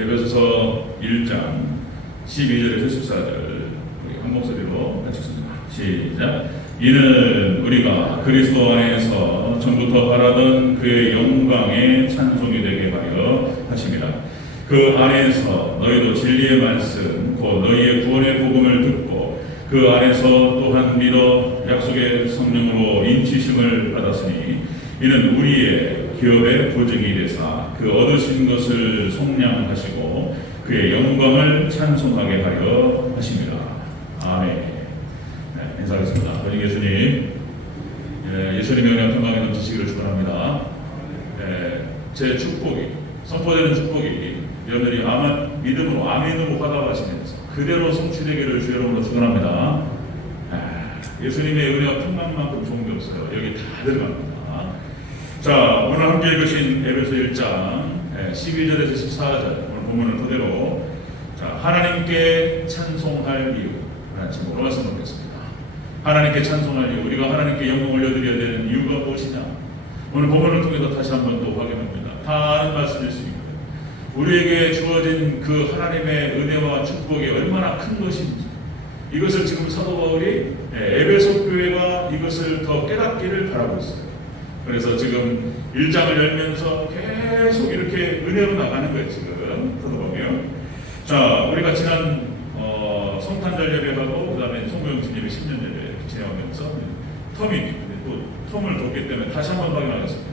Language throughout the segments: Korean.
에베소서 1장 12절에서 14절 우리 한 목소리로 읽겠습니다. 시작. 이는 우리가 그리스도 안에서 전부터 바라던 그의 영광의 찬송이 되게 하려 하심이라. 그 안에서 너희도 진리의 말씀 곧 너희의 구원의 복음을 듣고 그 안에서 또한 믿어 약속의 성령으로 인치심을 받았으니 이는 우리의 기업의 보증이 되사 그 얻으신 것을 속량하시고 그의 영광을 찬송하게 하려 하심이라. 아멘. 네, 인사하겠습니다. 권익 예수님, 예수님의 은혜와 평강이 넘치시기를 축원합니다. 제 축복이, 선포되는 축복이 여러분들이 믿음으로 아멘으로 받아가시면서 그대로 성취되기를 주 여러분으로 축원합니다. 예수님의 은혜와 평강만큼 좋은 게 없어요. 여기 다 들어갑니다. 자, 오늘 함께 읽으신 에베소 1장 12절에서 14절 오늘 본문을 토대로 자, 하나님께 찬송할 이유 라는 제목으로 말씀드리겠습니다. 하나님께 찬송할 이유, 우리가 하나님께 영광을 올려드려야 되는 이유가 무엇이냐? 오늘 본문을 통해서 다시 한번 또 확인합니다. 다 아는 말씀일 수 있고요. 우리에게 주어진 그 하나님의 은혜와 축복이 얼마나 큰 것인지 이것을 지금 사도 바울이 에베소 교회가 이것을 더 깨닫기를 바라고 있어요. 그래서 지금 1장을 열면서 계속 이렇게 은혜로 나가는 거예요. 지금 들어보면 자, 우리가 지난 성탄절 예배하고 그 다음에 송구영진 예배 10년 예배 진행하면서 텀을 뒀기 때문에 다시 한번 확인하겠습니다.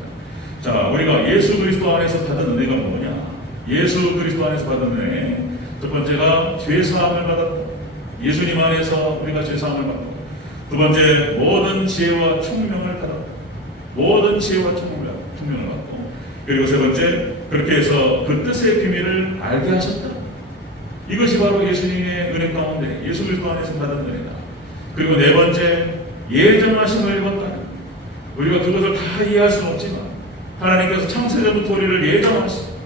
자, 우리가 예수 그리스도 안에서 받은 은혜가 뭐냐? 예수 그리스도 안에서 받은 은혜 첫 번째가 죄사함을 받았다. 예수님 안에서 우리가 죄사함을 받았다. 두 번째 모든 지혜와 총명을 받았다. 모든 지혜와 총명을 받고 그리고 세 번째 그렇게 해서 그 뜻의 비밀을 알게 하셨다. 이것이 바로 예수님의 은혜 가운데 예수 그리스도 안에서 받은 은혜다. 그리고 네 번째 예정하심을 입었다. 우리가 그것을 다 이해할 수는 없지만 하나님께서 창세전부터 우리를 예정하시고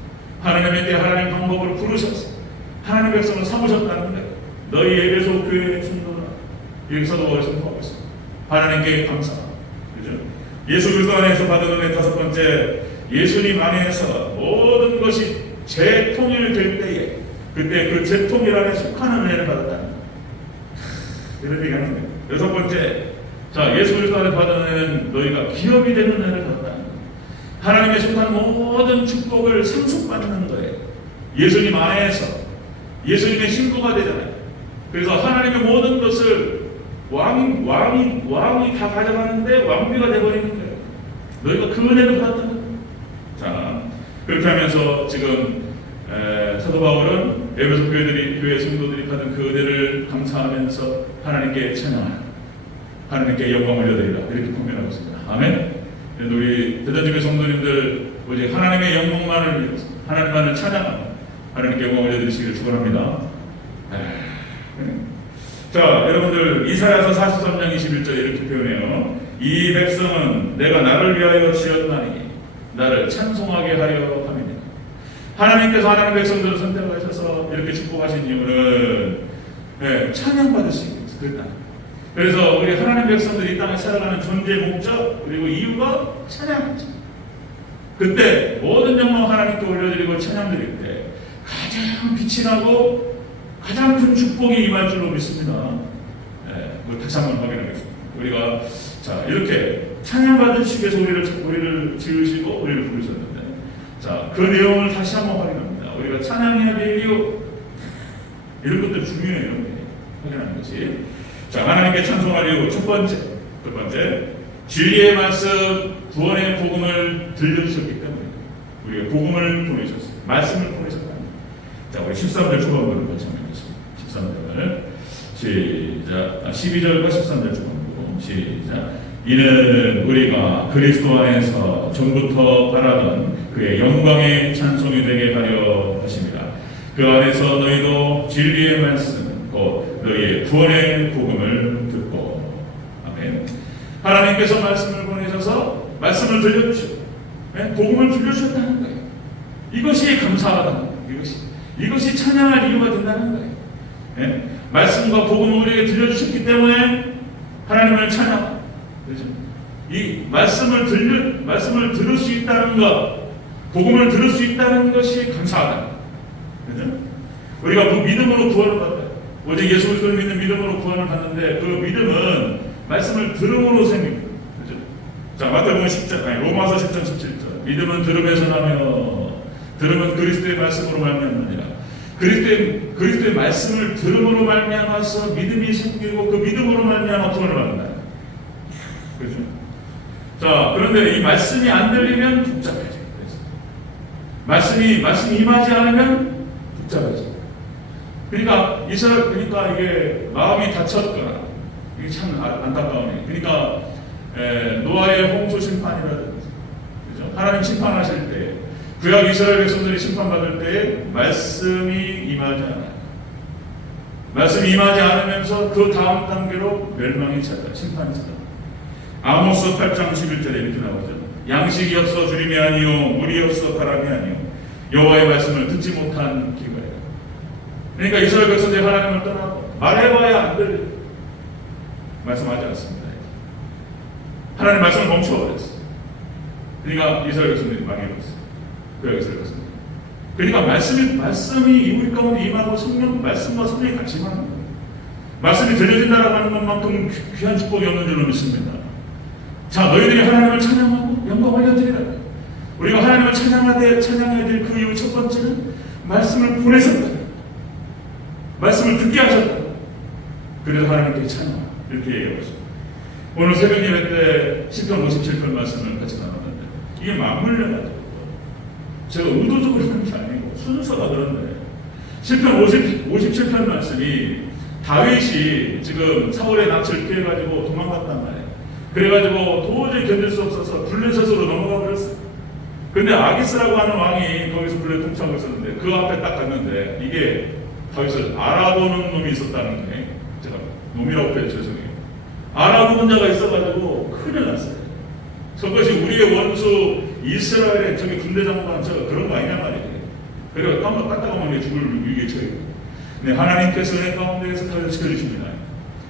하나님의 때 하나님 방법으로 부르셔서 하나님의 백성을 삼으셨다는 거예요. 너희 에베소 교회의 성도들아 여기서도 말씀하고 있습니다. 하나님께 감사합니다. 그죠? 예수 그리스도 안에서 받은 은혜 다섯 번째 예수님 안에서 모든 것이 재통일될 때에 그때 그 재통일 안에 속하는 은혜를 받았다는 거예요. 이런 얘기하는 거예요. 여섯 번째 자 예수 그리스도 안에 받은 은혜는 너희가 기업이 되는 은혜를 받았다는 거예요. 하나님의 속한 모든 축복을 상속받는 거예요. 예수님 안에서 예수님의 신부가 되잖아요. 그래서 하나님의 모든 것을 왕이 다 가져가는데 왕비가 되어버리는 거예요. 너희가 그 은혜를 받았다는 거예요. 자, 그렇게 하면서 지금 사도 바울은 에베소 교회 성도들이 받은 그 은혜를 감사하면서 하나님께 찬양하라, 하나님께 영광을 올려드리라 이렇게 표현하고 있습니다. 아멘. 우리 대전주교 성도님들 오직 하나님의 영광만을 위해서 하나님만을 찬양하고 하나님께 영광을 올려드리시기를 축원합니다. 자, 여러분들 이사야서 43장 21절 이렇게 표현해요. 이 백성은 내가 나를 위하여 지었나니 나를 찬송하게 하려 함이니라. 하나님께서 하나님 백성들을 선택하셔서 이렇게 축복하신 이유는 찬양받을 수 있는 그랬다. 그래서 우리 하나님 백성들이 이 땅에 살아가는 존재 목적 그리고 이유가 찬양이죠. 그때 모든 영광 하나님께 올려드리고 찬양드릴 때 가장 빛이 나고 가장 큰 축복이 임할 줄로 믿습니다. 다시 한번 확인하겠습니다. 우리가 자 이렇게 찬양받으시기 위해서 우리를 지으시고 우리를 부르셨는데 자 그 내용을 다시 한번 확인합니다. 우리가 찬양해야 될 이유 이런 것들 중요해요. 확인하는 것이 자 하나님께 찬송할 이유 첫 번째 진리의 말씀 구원의 복음을 들려주셨기 때문에 우리가 복음을 보내셨어요. 말씀을 보내셨다. 자 우리 13절 초반부를 같이 한번 읽겠습니다. 13절 시작 12절과 13절 초반부 시작 이는 우리가 그리스도 안에서 전부터 바라던 그의 영광의 찬송이 되게 하려 하십니다. 그 안에서 너희도 진리의 말씀 곧 너희의 구원의 복음을 듣고 아멘. 하나님께서 말씀을 보내셔서 말씀을 들려주시고 복음을 들려주셨다는 거예요. 이것이 감사하다는 거예요. 이것이 찬양할 이유가 된다는 거예요. 말씀과 복음을 우리에게 들려주셨기 때문에 하나님을 찬양. 그렇죠? 이 말씀을 들을 수 있다는 것, 복음을 들을 수 있다는 것이 감사하다. 그렇죠? 우리가 그 믿음으로 구원을 받아요. 오직 예수 그리스도를 믿는 믿음으로 구원을 받는데 그 믿음은 말씀을 들음으로 생깁니다. 그죠? 자, 마태복음 10장, 아니 로마서 10장 17절. 믿음은 들음에서 나며 들음은 그리스도의 말씀으로 말미암느니라. 그리스도의 말씀을 들음으로 말미암아서 믿음이 생기고 그 믿음으로 말미암아 구원을 받는다. 그렇죠? 자, 그런데 이 말씀이 안 들리면 복잡해져. 말씀이 임하지 않으면 복잡해져. 그러니까 그러니까 이게 마음이 다쳤거나 이게 참 안타까우네. 그러니까 노아의 홍수 심판이라든지, 그죠? 하나님 심판하실 때 구약 이스라엘 백성들이 심판받을 때 말씀이 임하지 않아요. 말씀이 임하지 않으면서 그 다음 단계로 멸망이 찾아, 심판이 찾아. 아모스 8장 11절에 이렇게 나오죠. 양식이 없어 주림이 아니요 물이 없어 바람이 아니요 여호와의 말씀을 듣지 못한 기회예요. 그러니까 이스라엘 백성들이 하나님을 떠나고 말해봐야 안 들려. 말씀하지 않습니다. 하나님 말씀을 멈춰버렸어요. 그러니까 이스라엘 백성들이 망해버렸어요. 그래 이스라엘 백성들. 그러니까 말씀이 우리 가운데 임하고 말씀과 성령이 같이 임하는 거예요. 말씀이 들려진다라고 하는 것만큼 귀한 축복이 없는 줄로 믿습니다. 자, 너희들이 하나님을 찬양하고 영광을 올려드리라. 우리가 하나님을 찬양해야 될 그 이유 첫 번째는 말씀을 보내셨다. 말씀을 듣게 하셨다. 그래서 하나님께 찬양 이렇게 얘기하고 오늘 새벽 예배 때 시편 57편 말씀을 같이 나눴는데 이게 맞물려가지고 제가 의도적으로 하는 게 아니고 순서가 그런데 시편 57편 말씀이 다윗이 지금 사울의 낯을 피해가지고 도망갔단 말이에요. 그래가지고 도저히 견딜 수 없어서 블레셋으로 넘어가 버렸어요. 근데 아기스라고 하는 왕이 거기서 블레셋 통치하고 있었는데 그 앞에 딱 갔는데 이게 다윗을 알아보는 놈이 있었다는 게 제가 놈이라고 표현 죄송해요. 알아보는 자가 있어가지고 큰일 났어요. 저것이 우리의 원수 이스라엘의 저기 군대 장관 저거 그런 거 아니냐 말이에요. 그래서 깜빡깜빡하면 죽을 위기에 처해요. 네, 하나님께서 은혜 가운데에서 다윗을 지켜주십니다.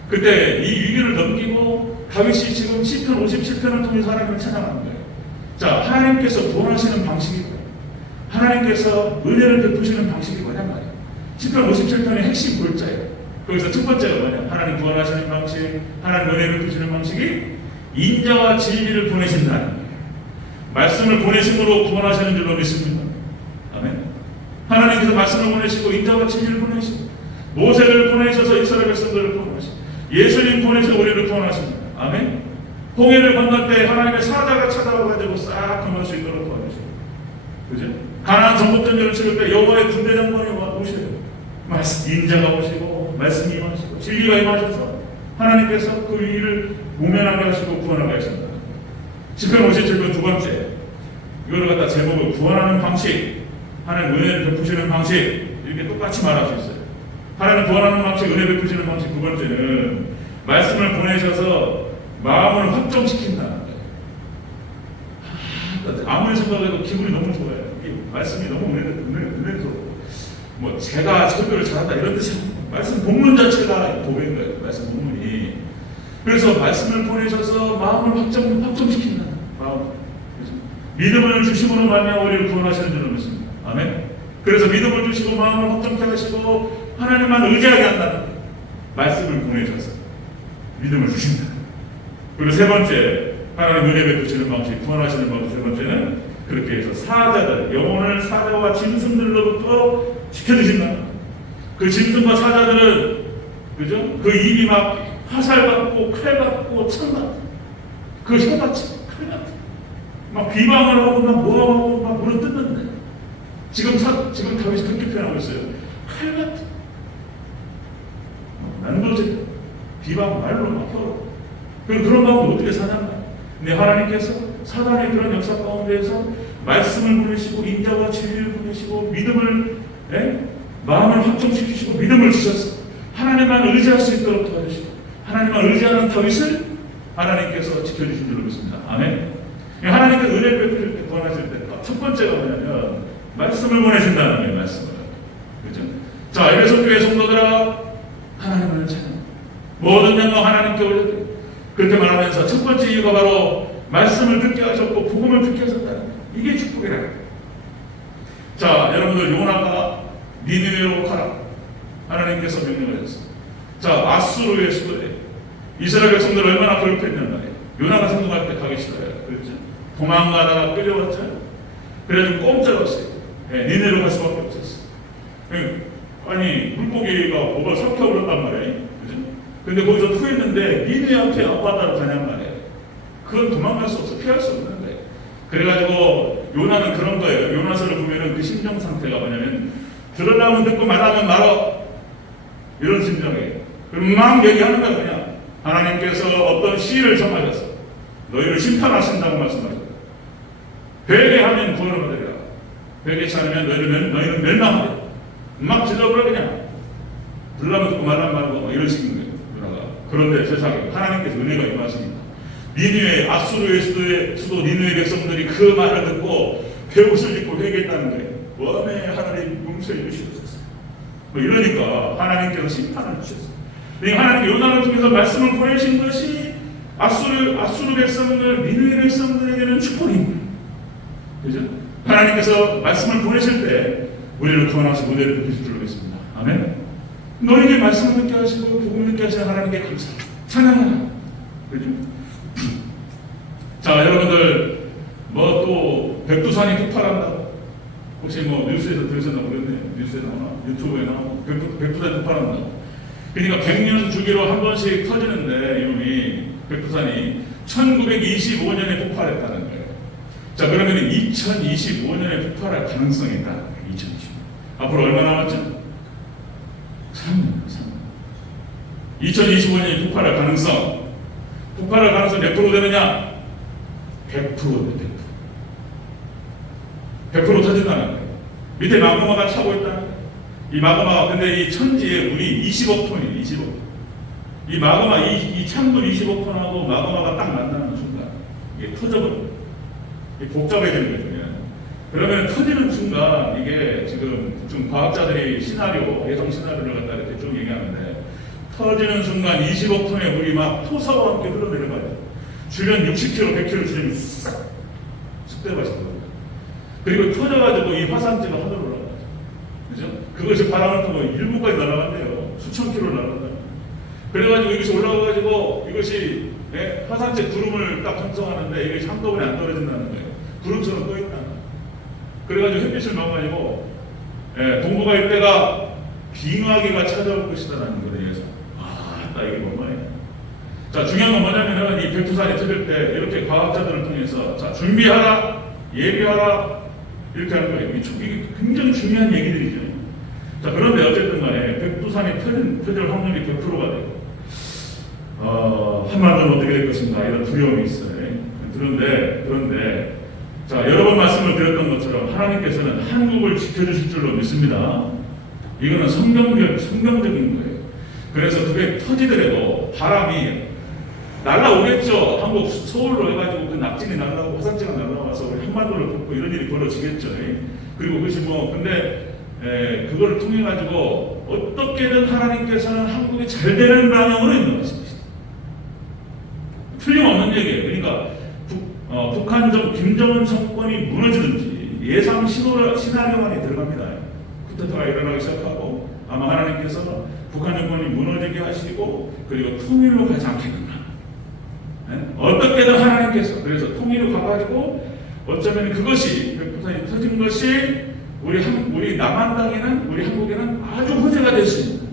그때 이 위기를 넘기고 다윗이 지금 시편 57편을 통해서 하나님을 찬양하는 거예요. 자, 하나님께서 구원하시는 방식이 뭐예요? 하나님께서 은혜를 베푸시는 방식이 뭐냐 말이에요. 시편 57편의 핵심 골자예요. 거기서 첫 번째가 뭐냐? 하나님 구원하시는 방식, 하나님 은혜를 베푸시는 방식이 인자와 진리를 보내신다는 거예요. 말씀을 보내심으로 구원하시는 줄로 믿습니다. 아멘. 하나님께서 말씀을 보내시고 인자와 진리를 보내시고 모세를 보내셔서 이스라엘 백성들을 구원하시고 예수님 보내셔서 우리를 구원하십니다. 아멘. 홍해를 건널 때 하나님의 사자가 찾아와가지고 싹 건널 수 있도록 도와주시고, 그죠? 가나안 정복전쟁을 치를 때 여호와의 군대 장관이 오셔요. 말씀 인자가 오시고 말씀이 임하시고 진리가 임하셔서 하나님께서 그 위기를 모면하게 하시고 구원하게 하신다. 시편 57편 두 번째, 이거를 갖다 제목을 구원하는 방식, 하나님 은혜를 베푸시는 방식 이렇게 똑같이 말할 수 있어요. 하나님 구원하는 방식, 은혜 베푸시는 방식 두 번째는 말씀을 보내셔서 마음을 확정시킨다는 거예요. 아무리 생각해도 기분이 너무 좋아요. 이 말씀이 너무 은혜스러워. 뭐 제가 설교를 잘한다 이런 뜻이 아니에요. 말씀 본문 자체가 도배인 거예요. 말씀 본문이. 그래서 말씀을 보내셔서 마음을 확정시킨다. 마음. 믿음을 주심으로 말미암아 우리를 구원하시는 줄로 믿습니다. 아멘. 그래서 믿음을 주시고 마음을 확정케 하시고 하나님만 의지하게 한다는 거예요. 말씀을 보내셔서 믿음을 주신다. 그리고 세 번째, 하나님 은혜 베푸시는 방식, 구원하시는 방식 세 번째는 그렇게 해서 사자들, 영혼을 사자와 짐승들로부터 지켜주신다. 그 짐승과 사자들은, 그죠? 그 입이 막 화살 같고, 칼 같고, 창 같고, 그 혀같이, 칼 같고, 막 비방을 하고, 막 모함하고, 막 물어 뜯는데, 지금 다윗이 그렇게 표현하고 있어요. 칼 같은, 난도질, 비방, 말로 막 혀로. 그런 가운데 어떻게 사냐? 근데 하나님께서 사단의 그런 역사 가운데에서 말씀을 보내시고 인자와 진리를 보내시고 믿음을 마음을 확정시키시고 믿음을 주셔서 하나님만 의지할 수 있도록 도와주시고 하나님만 의지하는 다윗을 하나님께서 지켜주신 줄로 믿습니다. 아멘. 하나님께서 은혜를 베풀 때 구원하실 때 첫 번째가 뭐냐면 말씀을 보내신다는 거예요. 말씀을. 그렇죠? 자, 에베소 교회 성도들아 하나님을 찬양. 모든 영광 하나님께 올려드려. 그렇게 말하면서 첫 번째 이유가 바로 말씀을 듣게 하셨고 복음을 듣게 하셨다는 거예요. 이게 축복이라는 거예요. 자, 여러분들 요나가 니느웨로 가라. 하나님께서 명령하셨습니다. 자, 아수르의 수도에 이스라엘 백성들 얼마나 괴롭혔냔 말이에요. 요나가 성공할 때 가기 싫어요. 그렇죠? 도망가다가 끌려왔죠. 그래가지고 꼼짝없이 니느웨로 갈 수밖에 없었어요. 아니 물고기가 뭐가 섞여버렸단 말이에요. 그죠? 근데 거기서 토했는데 니느웨 앞에 앞바다로 가냔 말이에요. 그건 도망갈 수 없어. 피할 수 없는 거예요. 그래가지고 요나는 그런 거예요. 요나서를 보면은 그 심정 상태가 뭐냐면 들으려면 듣고 말하면 말어, 이런 심정이에요. 그럼 막 얘기하는 거예요. 그냥 하나님께서 어떤 시를 정하셔서 너희를 심판하신다고 말씀하셨어요. 회개하면 구원을 받으리라. 회개치 않으면 너희는 멸망하리라. 막 질러버려. 그냥 들으려면 듣고 말하면 말고 이런 식인 거예요. 요나가. 그런데 세상에 하나님께서 은혜가 임하십니다. 니느웨, 아수르의 수도 니느웨 백성들이 그 말을 듣고 배옷을 입고 회개했다는 거예요. 웜에 하나님 용서해 주시옵소서. 뭐 이러니까 하나님께서 심판을 주셨어요. 하나님 요나를 통해서 말씀을 보내신 것이 아수르 백성들, 니느웨 백성들에게는 축복입니다. 그죠? 하나님께서 말씀을 보내실 때 우리를 구원하신 모델을 보실 줄로 믿습니다. 아멘. 너에게 말씀을 듣게 하시고 복음을 듣게 하시는 하나님께 감사합니다. 찬양하라. 그죠? 자, 여러분들 뭐 또 백두산이 폭발한다. 혹시 뭐 뉴스에서 들으셨나 모르겠네요. 뉴스에 나오나 유튜브에 나오고 백두산이 폭발한다. 그러니까 100년 주기로 한 번씩 터지는데 이놈이 백두산이 1925년에 폭발했다는 거예요. 자, 그러면 2025년에 폭발할 가능성이 있다. 2025년. 앞으로 얼마 남았죠? 3년. 2025년에 폭발할 가능성. 폭발할 가능성 몇 프로 되느냐? 100%. 100% 터진다는 거예요. 밑에 마그마가 차고 있다는 거예요. 이 마그마가, 근데 이 천지에 물이 20억 톤이에요. 20억 톤. 이 마그마, 이 찬물 20억 톤하고 마그마가 딱 만나는 순간 이게 터져버려요. 이게 복잡해지는 거죠. 그러면 터지는 순간 이게 지금 좀 과학자들이 예상 시나리오를 갖다 이렇게 쭉 얘기하는데, 터지는 순간 20억 톤의 물이 막 토사와 함께 흘러내려가요. 주변 60km, 100km 주변이 싹 습대가 있어요. 그리고 터져가지고 이 화산재가 하늘로 올라가죠. 그죠? 그것이 바람을 타고 일부까지 날아간대요. 수천 킬로를 날아간다. 그래가지고 이것이 올라가가지고 이것이 화산재 구름을 딱 형성하는데 이게 한꺼번에 안 떨어진다는 거예요. 구름처럼 떠있다는 거예요. 그래가지고 햇빛을 막아가지고 동북아 일대가 빙하기가 찾아올 것이다라는 거에 대해서 나 이게 뭔 말이야. 자, 중요한 건 뭐냐면은 이 백두산이 터질 때 이렇게 과학자들을 통해서 자, 준비하라, 예비하라 이렇게 하는 거예요. 이게 굉장히 중요한 얘기들이죠. 자, 그런데 어쨌든 간에 백두산이 터질 확률이 100%가 돼요. 한반도는 어떻게 될 것인가 이런 두려움이 있어요. 그런데 자, 여러 번 말씀을 드렸던 것처럼 하나님께서는 한국을 지켜주실 줄로 믿습니다. 이거는 성경적인 거예요. 그래서 그게 터지더라도 바람이 날라오겠죠. 한국 서울로 해가지고 그 낙진이 날라오고 화산재가 날라와서 우리 한반도를 덮고 이런 일이 벌어지겠죠. 그리고 그것이 근데 그걸 통해 가지고 어떻게든 하나님께서는 한국이 잘 되는 방향으로 인도하십니다. 틀림없는 얘기예요. 그러니까 북한 김정은 정권이 무너지든지 예상 시나리오만이 들어갑니다. 쿠데타가 일어나기 시작하고 아마 하나님께서 북한 정권이 무너지게 하시고 그리고 통일로 가지 않겠는가. 어떻게든 하나님께서 그래서 통일로 가가지고 어쩌면 그것이 백두산이 터진 것이 우리 남한 땅에는 우리 한국에는 아주 호재가 될 수 있는.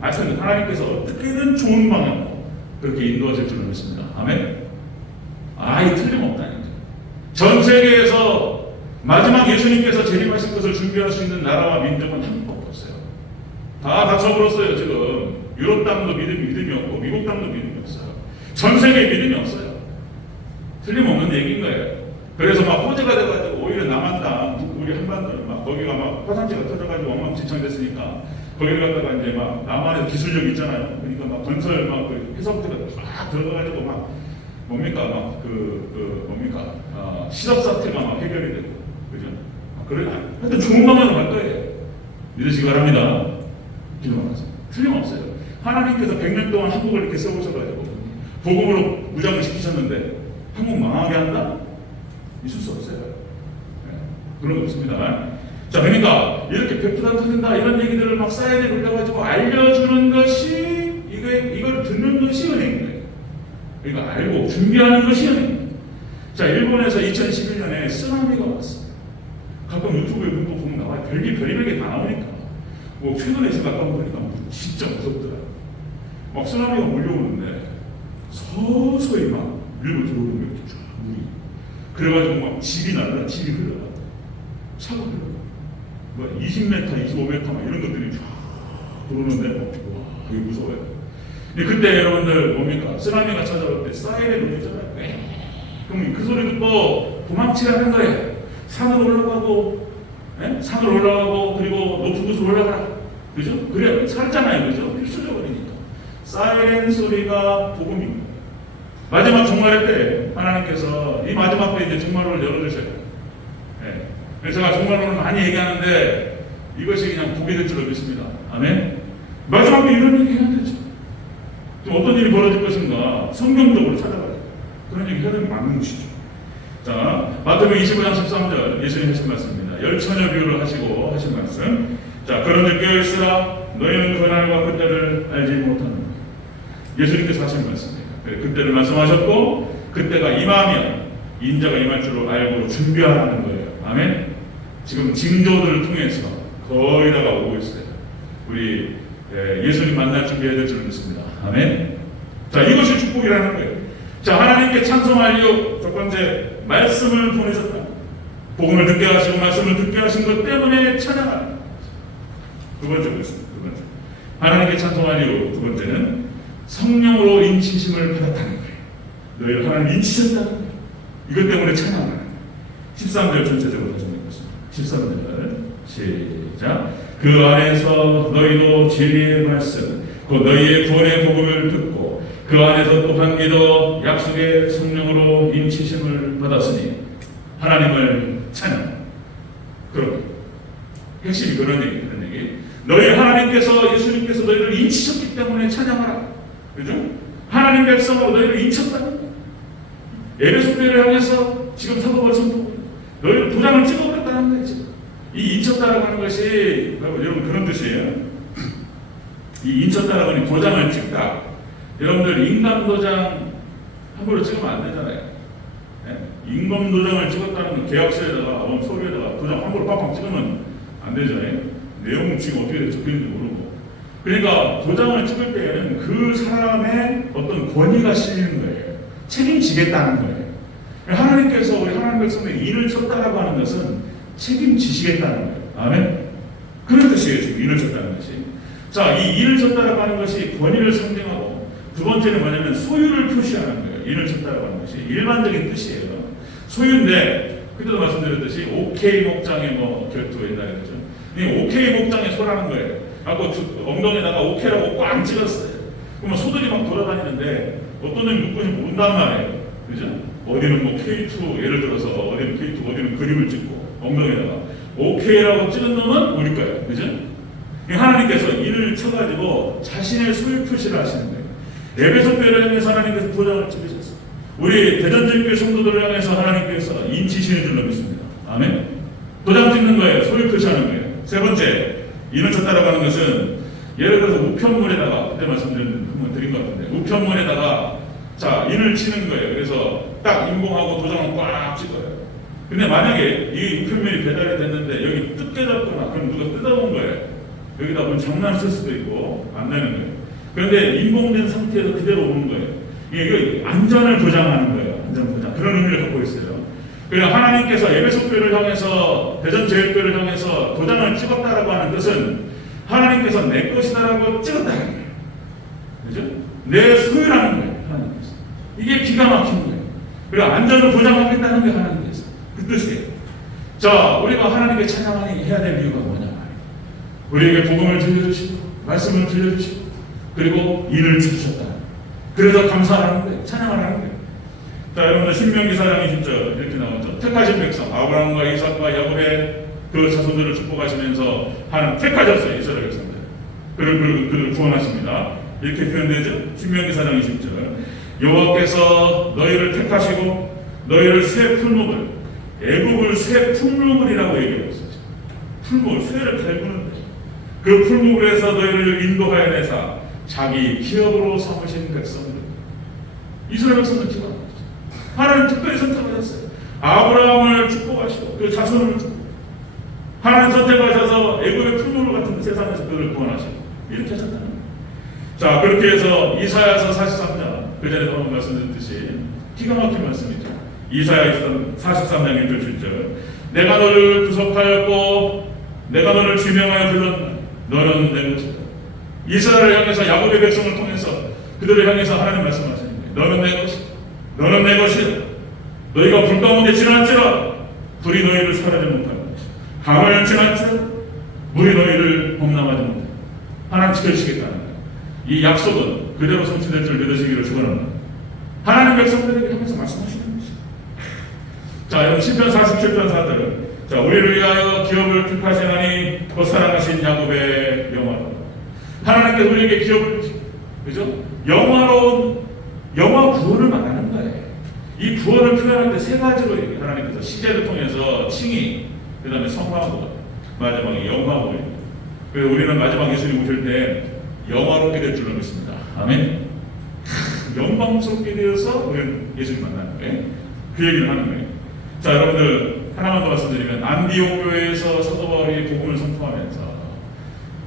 하여튼 하나님께서 어떻게든 좋은 방향으로 그렇게 인도하실 줄 믿습니다. 아멘. 이 틀림없다는 거죠. 전 세계에서 마지막 예수님께서 재림하실 것을 준비할 수 있는 나라와 민족은 한 곳도 없어요. 다 닫혀버렸어요. 지금 유럽 땅도 믿음이 없고 미국 땅도 믿음이 없어요. 전 세계에 믿음이 없어요. 틀림없는 얘기인 거예요. 그래서 막 호재가 돼가지고 오히려 남한 땅, 우리 한반도 막 거기가 막 화산재가 터져가지고 엉망진창 됐으니까 거기를 갖다가 이제 막 남한의 기술력 있잖아요. 그러니까 막 건설 막 해석부가 쫙 들어가가지고 막 뭡니까 시럽 사태가 막 해결이 되고 그죠? 그래 하여튼 좋은 방향으로 갈 거예요. 믿으시기 바랍니다. 기도하세요. 틀림없어요. 하나님께서 100년 동안 한국을 이렇게 써보셔가지고 복음으로 무장을 시키셨는데 한국 망하게 한다? 있을 수 없어요. 그런 거 없습니다. 자, 그러니까 이렇게 베푸다 터진다 이런 얘기들을 막 사이드에 올려가지고 알려주는 것이 이걸 듣는 것이 은혜인 거예요. 그러니까 알고 준비하는 것이 은혜입니다. 자, 일본에서 2011년에 쓰나미가 왔어요. 가끔 유튜브에 문도 보면 나와요. 별게 다 나오니까. 뭐 최근에 제가 가까운 보니까 진짜 무섭더라고요. 막 쓰나미가 몰려오는데 서서히 막 밀고 들어오는 거 이렇게 쫙 물이. 그래가지고 막 집이 흘러가. 차가 흘러가. 뭐 20m, 25m 막 이런 것들이 쫙 들어오는데 와, 이게 무서워요. 근데 그때 여러분들 뭡니까? 쓰나미가 찾아올 때 사이렌 울리잖아요. 그럼 그 소리 듣고 도망치라는 거예요. 산으로 올라가고, 산으로 올라가고, 그리고 높은 곳으로 올라가라. 그죠? 그래, 살잖아요. 그죠? 필수적이니까. 사이렌 소리가 복음입니다. 마지막 종말의 때, 하나님께서 이 마지막 때 이제 종말을 열어주셔야 돼요. 제가 종말론을 많이 얘기하는데 이것이 그냥 복이 될 줄로 믿습니다. 아멘? 마지막 때 이런 얘기 해야 되죠. 어떤 일이 벌어질 것인가 성경적으로 찾아가야 돼요. 그런 얘기 해야 되는 게 맞는 것이죠. 자, 마태복음 25장 13절 예수님 하신 말씀입니다. 열처녀 비유를 하시고 하신 말씀. 자, 그런데 깨어있으라 너희는 그 날과 그때를 알지 못하는 예수님께서 하신 말씀입니다. 그때를 말씀하셨고 그때가 임하면 인자가 임할 줄로 알고 준비하라는 거예요. 아멘. 지금 징조들을 통해서 거의 다가 오고 있어요. 우리 예수님 만날 준비해야 될 줄 믿습니다. 아멘. 자, 이것이 축복이라는 거예요. 자, 하나님께 찬송할 이유 첫 번째 말씀을 보내셨다. 복음을 듣게 하시고 말씀을 듣게 하신 것 때문에 찬양하는. 두 번째 보겠습니다. 두 번째 하나님께 찬송할 이유 두 번째는 성령으로 인치심을 받았다는 거예요. 너희를 하나님 인치셨다는 거예요. 이것 때문에 찬양하는 거예요. 13절 전체적으로 다시 읽겠습니다. 13절 시작. 그 안에서 너희도 진리의 말씀 곧 너희의 구원의 복음을 듣고 그 안에서 또한 믿어 약속의 성령으로 인치심을 받았으니 하나님을 찬양. 그럼 핵심이 그런 얘기. 너희 하나님께서 예수님께서 너희를 인치셨기 때문에 찬양하라. 그죠? 하나님 백성으로 너희를 인쳤다는 거예요. 에베소 교회를 향해서 지금 사도 바울 선포 너희를 도장을 찍어버렸다는 거예요. 이 인쳤다라고 하는 것이 여러분 그런 뜻이에요. 이 인쳤다라고 하는 도장을 찍다. 여러분들 인감 도장 함부로 찍으면 안 되잖아요. 인감 도장을 찍었다는 건 계약서에다가 서류에다가 도장 함부로 빡빡 찍으면 안 되잖아요. 내용은 지금 어떻게 적혀있는지 모르고. 그러니까 도장을 찍을 때에는 그 사람의 어떤 권위가 실리는 거예요. 책임지겠다는 거예요. 하나님께서 우리 하나님 백성의 인을 쳤다라고 하는 것은 책임지시겠다는 거예요. 아멘? 그런 뜻이에요. 지금 인을 쳤다는 것이. 자, 이 인을 쳤다라고 하는 것이 권위를 상징하고 두 번째는 뭐냐면 소유를 표시하는 거예요. 인을 쳤다라고 하는 것이 일반적인 뜻이에요. 소유인데 그때도 말씀드렸듯이 OK 목장의 결투 옛날에 그죠? 이 OK 목장의 소라는 거예요. 갖고 엉덩이에다가 OK라고 꽝 찍었어요. 그러면 소들이 막 돌아다니는데 어떤 놈이 누군지 모른단 말이에요. 그죠? 어디는 K2 예를 들어서 어디는 K2 어디는 그림을 찍고 엉덩이에다가 OK라고 찍은 놈은 우리 거예요. 그죠? 하나님께서 인을 쳐가지고 자신의 소유 표시를 하시는 거예요. 에베소 교회를 향해서 하나님께서 도장을 찍으셨어요. 우리 대전제교회 성도들을 향해서 하나님께서 인치시는 줄로 믿습니다. 아멘. 도장 찍는 거예요. 소유 표시하는 거예요. 세 번째, 인을 쳤다라고 하는 것은 예를 들어서 우편물에다가 그때 말씀드린 것 같은데 우편물에다가 자 인을 치는 거예요. 그래서 딱 인봉하고 도장을 꽉 찍어요. 근데 만약에 이 우편물이 배달이 됐는데 여기 뜯겨졌거나 그럼 누가 뜯어본 거예요. 여기다 뭐 장난칠 수도 있고 안 되는 거예요. 그런데 인봉된 상태에서 그대로 오는 거예요. 이게 안전을 보장하는 거예요. 안전 보장. 그런 의미를 갖고 있어요. 그래서 하나님께서 에베소 교회를 향해서 대전제일교회를 향해서 도장을 찍었다라고 하는 뜻은 하나님께서 내 것이다라고 찍었다는 거예요. 그죠? 내 소유라는 거예요. 하나님께서. 이게 기가 막힌 거예요. 그리고 안전을 보장하겠다는 게 하나님께서. 그 뜻이에요. 자, 우리가 하나님께 찬양해야 될 이유가 뭐냐 말이에요. 우리에게 복음을 들려주시고 말씀을 들려주시고 그리고 일을 주셨다. 그래서 감사하는 거예요. 찬양하라는 거예요. 자, 여러분들 신명기 4장 20절 이렇게 나오죠. 택하신 백성 아브라함과 이삭과 야곱의 그 자손들을 축복하시면서 하나님 택하셨어요. 이스라엘 백성들. 그를 구원하십니다. 이렇게 표현되죠. 신명기 4장 20절 여호와께서 너희를 택하시고 너희를 새 풀무불 애굽을 새 풀무불이라고 얘기하고 있어요. 풀물, 수레를 달구는데 그 풀물에서 너희를 인도하여 내사 자기 기업으로 삼으신 백성들. 이스라엘 백성들 기가 막히죠. 하나님 특별히 선택하셨어요. 아브라함을 축복하시고 그 자손을 축복하시고 하나님 선택하셔서 애굽의 풀물 같은 세상에서 그들을 구원하시고 이렇게 하셨다는 거예요. 자, 그렇게 해서 이사야서 43장, 그 전에 한번 말씀드렸듯이 기가 막힌 말씀이죠. 이사야서 43장 1절 7절. 내가 너를 구속하였고 내가 너를 지명하여 불렀나 너는 내 것이다. 이스라엘을 향해서 야곱의 백성을 통해서 그들을 향해서 하나님 말씀하시는 거예요. 너는 내 것이다. 너는 내 것이다. 너희가 불 가운데 지날지라 불이 너희를 사르지 못할 것이다. 강을 지날지라 물이 너희를 범람하지 못할 것이다. 하나님 지켜주시겠다는 거예요. 이 약속은 그대로 성취될 줄 믿으시기를 축원합니다. 하나님 백성들에게 하면서 말씀하시는 것이죠. 자, 여러분 시편 47편 4절. 자, 우리를 위하여 기업을 택하시나니 곧 사랑하신 야곱의 영화로. 하나님께서 우리에게 기업을 주시고, 그죠? 영화로 영화 구원을 말하는 거예요. 이 구원을 표현할 때 세 가지로 하나님께서 시제를 통해서 칭의, 그 다음에 성화구원, 마지막에 영화구원. 그래서 우리는 마지막 예수님 오실 때 영화롭게 될 줄로 믿습니다. 아멘. 영광스럽게 되어서 우리는 예수님 만나는 거예요. 그 얘기를 하는 거예요. 자, 여러분들 하나만 더 말씀드리면 안디옥 교회에서 사도 바울이 복음을 선포하면서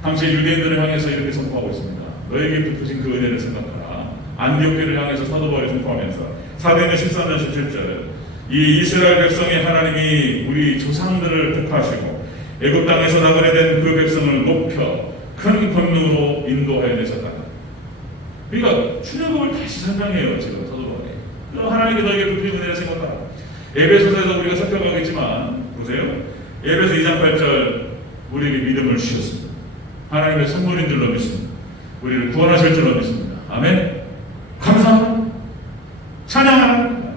당시 유대인들을 향해서 이렇게 선포하고 있습니다. 너에게 베푸신 그 은혜를 생각하라. 안디옥 교회를 향해서 사도 바울이 선포하면서 사도행전 13장 17절. 이 이스라엘 백성의 하나님이 우리 조상들을 택하시고 애굽 땅에서 나가게 된 그 백성을 높여 큰 권능으로 인도하여 내셨다. 그러니까 출애굽을 다시 설명해요. 지금 사도 바울이. 하나님께 너에게 베푸신 은혜를 생각하라. 에베소서에서 우리가 살펴가겠지만 보세요. 에베소 2장 8절 우리에게 믿음을 주셨습니다. 하나님의 선물인 줄로 믿습니다. 우리를 구원하실 줄로 믿습니다. 아멘. 감사합니다. 찬양합니다.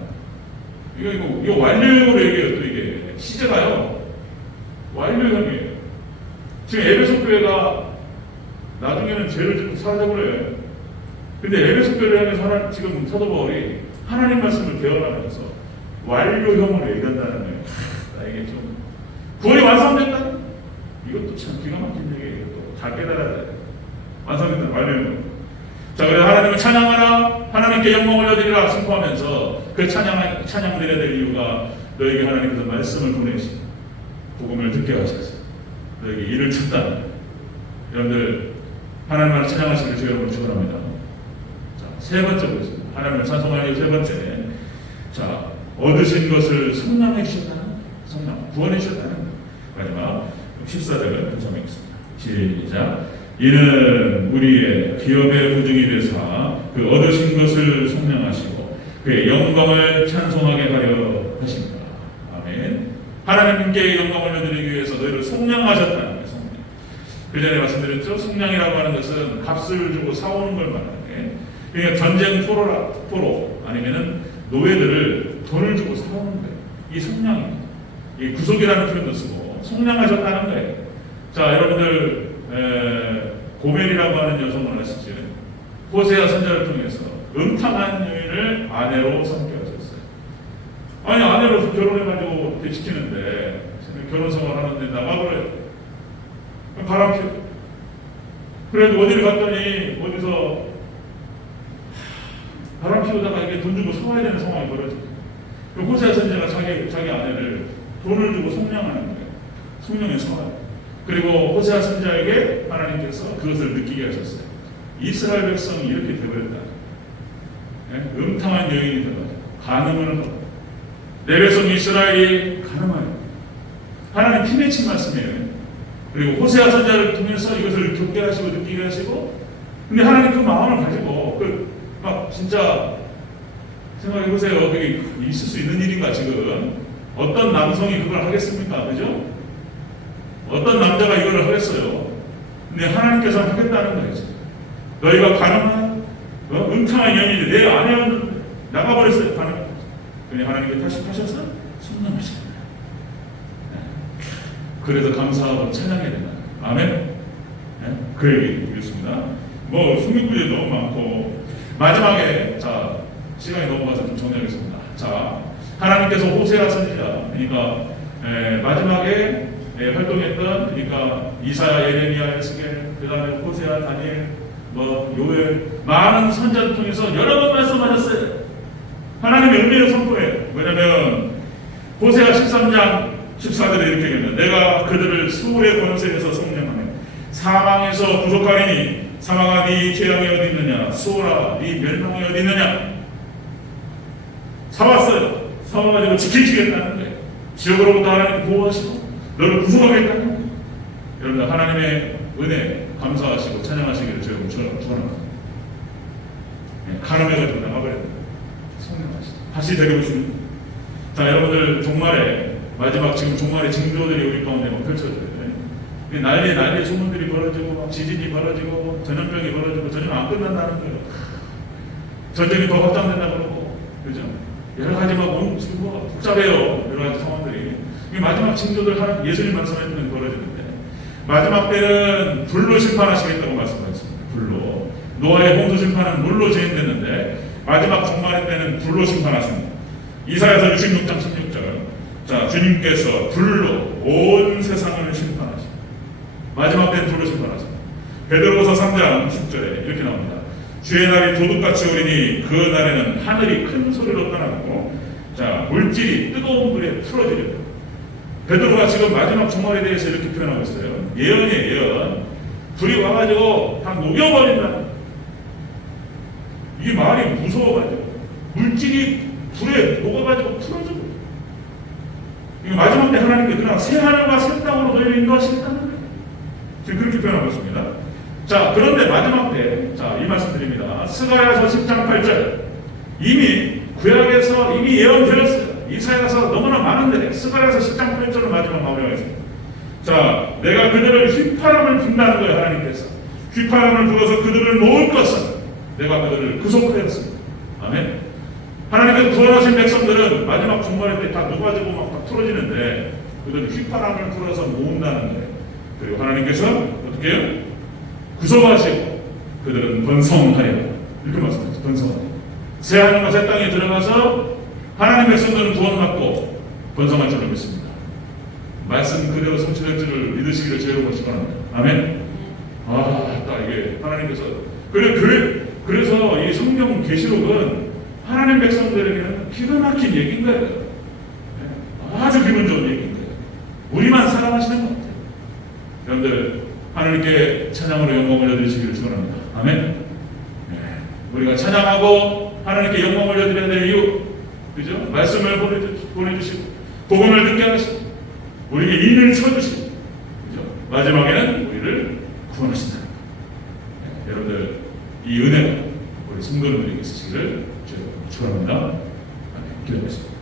이거 완료로 얘기해요. 또 이게 시제가요. 완료형이에요. 지금 에베소 교회가 나중에는 죄를 짓고 사라져버려요. 근데 에베소 교회를 향해서 지금 사도 바울이 하나님 말씀을 개혁하면서 완료형으로 얘기한다는 거예요. 나에게 좀 구원이 완성됐다? 이것도 참 기가 막힌 얘기예요. 또 잘 깨달아야 돼요. 완성됐다. 완료형. 자, 그래서 하나님을 찬양하라. 하나님께 영광 올려드리라. 선포하면서 그 찬양 드려야 될 이유가 너에게 하나님께서 말씀을 보내시고 복음을 듣게 하셨어요. 너에게 일을 찾다는 거예요. 여러분들 하나님을 찬양하시길 주 여러분을 축원합니다. 자, 세 번째 보겠습니다. 하나님을 찬송하는 세 번째. 자, 얻으신 것을 성량해 주셨다는 거예요. 성량, 구원해 주셨다는 거예요. 마지막 14절을 편성하겠습니다. 시작. 이는 우리의 기업의 보증이 되사 그 얻으신 것을 성량하시고 그의 영광을 찬송하게 하려 하십니다. 아멘. 하나님께 영광을 올려드리기 위해서 너희를 성량하셨다는 거예요. 성량. 그 전에 말씀드렸죠. 성량이라고 하는 것은 값을 주고 사오는 걸 말하는 거예요. 그러니까 전쟁 포로 아니면은 노예들을 돈을 주고 사오는 거예요. 이 성량입니다. 이 구속이라는 표현도 쓰고 성량하셨다는 거예요. 자, 여러분들 고멜이라고 하는 여성을 아시죠? 호세아 선지자를 통해서 음탕한 여인을 아내로 삼게 하셨어요. 아니, 아내로 결혼해가지고 이렇게 지키는데 결혼 생활하는데 나가버려요. 바람 피워. 그래도 어디를 갔더니 어디서 바람 피우다가 이게 돈 주고 사와야 되는 상황이 벌어져요. 호세아 선지자가 자기 아내를 돈을 주고 성량하는 거예요. 성령의 사와요. 그리고 호세아 선지자에게 하나님께서 그것을 느끼게 하셨어요. 이스라엘 백성이 이렇게 되버렸다. 음탕한 여인이 되어가지고 간음을 하고 내 백성 이스라엘이 간음하여 하나님 피맺힌 말씀이에요. 그리고 호세아 선지자를 통해서 이것을 겪게 하시고 느끼게 하시고 근데 하나님 그 마음을 가지고 막 진짜 생각해보세요. 그게 있을 수 있는 일인가 지금. 어떤 남성이 그걸 하겠습니까? 그죠? 어떤 남자가 이걸 하겠어요? 근데 하나님께서는 하겠다는 거예요. 너희가 가능한 음탕한 연인이 내 아내는 나가버렸어요. 가능. 그냥 하나님께 다시 하셔서 성령하십니다. 그래서 감사하고 찬양해야 된다. 아멘. 네? 그 얘기 드리겠습니다. 뭐 숨기구제 너무 많고 마지막에 자 시간이 넘어가서 좀 정리하겠습니다. 자, 하나님께서 호세아 선지자 그러니까 마지막에 활동했던, 그러니까 이사야, 예레미야, 에스겔, 그 다음에 호세아, 다니엘, 요엘, 많은 선자를 통해서 여러 번 말씀하셨어요. 하나님의 은혜를 선포해요. 왜냐면 호세아 13장 14절에 이렇게 얘기합니다. 내가 그들을 수울의 권세에서 성령하며 사망에서 구속하리니 사망아 네 재앙이 어디 있느냐, 수울아 네 멸망이 어디 있느냐. 사왔어요. 사와가지고 지키시겠다는 거예요. 지옥으로부터 하나님 보호하시고 너를 구속하겠다는 거예요. 여러분들 하나님의 은혜 감사하시고 찬양하시기를 제가 축원합니다. 가늠해가지고 나가버려요. 성령하시고 다시 데려오시는. 자, 여러분들 종말에 마지막 지금 종말의 징조들이 우리 가운데 펼쳐져요. 난리 소문들이 벌어지고 지진이 벌어지고 전염병이 벌어지고 전염 안 끝난다는 거예요. 전쟁이 더 확장된다 그러고, 그죠? 여러 가지 막 복잡해요. 여러 가지 상황들이. 마지막 징조들 하는 예수님 말씀했던 게 벌어지는데, 마지막 때는 불로 심판하시겠다고 말씀하셨습니다. 불로. 노아의 홍수 심판은 물로 진행됐는데 마지막 종말의 때는 불로 심판하십니다. 이사야서 66장 16절. 자, 주님께서 불로 온 세상을 심판하십니다. 마지막 때는 불로 심판하십니다. 베드로서 3장 10절에 이렇게 나옵니다. 주의 날이 도둑같이 오리니 그 날에는 하늘이 큰 소리로 떠나고, 자, 물질이 뜨거운 불에 풀어지리라. 베드로가 지금 마지막 종말에 대해서 이렇게 표현하고 있어요. 예언이에요, 예언. 불이 와가지고 다 녹여버린다. 이 말이 무서워가지고 물질이 불에 녹아가지고 풀어지고, 마지막 때 하나님께 그냥 새 하늘과 새 땅으로 너희를 인도하시겠다는 거예요. 지금 그렇게 표현하고 있습니다. 자, 그런데 마지막 때, 자, 이 말씀 드립니다. 스가랴서 10장 8절. 이미 구약에서 이미 예언되었어요. 이사야서 너무나 많은데 스가랴서 10장 8절로 마지막 마무리하겠습니다. 자, 내가 그들을 휘파람을 분다는 거예요. 하나님께서 휘파람을 불어서 그들을 모을 것은 내가 그들을 구속하였습니다. 아멘. 하나님께서 구원하신 백성들은 마지막 종말의 때 다 녹아지고 막 풀어지는데 그들은 휘파람을 불어서 모은다는 거예요. 그리고 하나님께서 어떻게 해요? 구속하시고 그들은 번성하리라. 이렇게 말씀하셨죠. 번성하리라. 새 하늘과 새 땅에 들어가서 하나님 백성들은 구원받고 번성할 줄을 믿습니다. 말씀 그대로 성취될 줄을 믿으시기를 제로 원칙합니다. 아멘. 딱 이게 하나님께서 그래서 이 성경 계시록은 하나님 백성들에게는 기가 막힌 얘기인 거예요. 아주 기분 좋은 얘기인 거예요. 우리만 사랑하시는 것 같아요. 여러분들 하나님께 찬양으로 영광을 올려드리시기를 축원합니다. 아멘. 우리가 찬양하고 하나님께 영광을 올려드려야 될 이유, 그죠? 말씀을 보내주시고 복음을 듣게 하시고 우리에게 인을 쳐주시고, 그죠? 마지막에는 우리를 구원하신다. 여러분들 이 은혜가 우리 성도님들에게 있으시기를 축원합니다. 기도하겠습니다.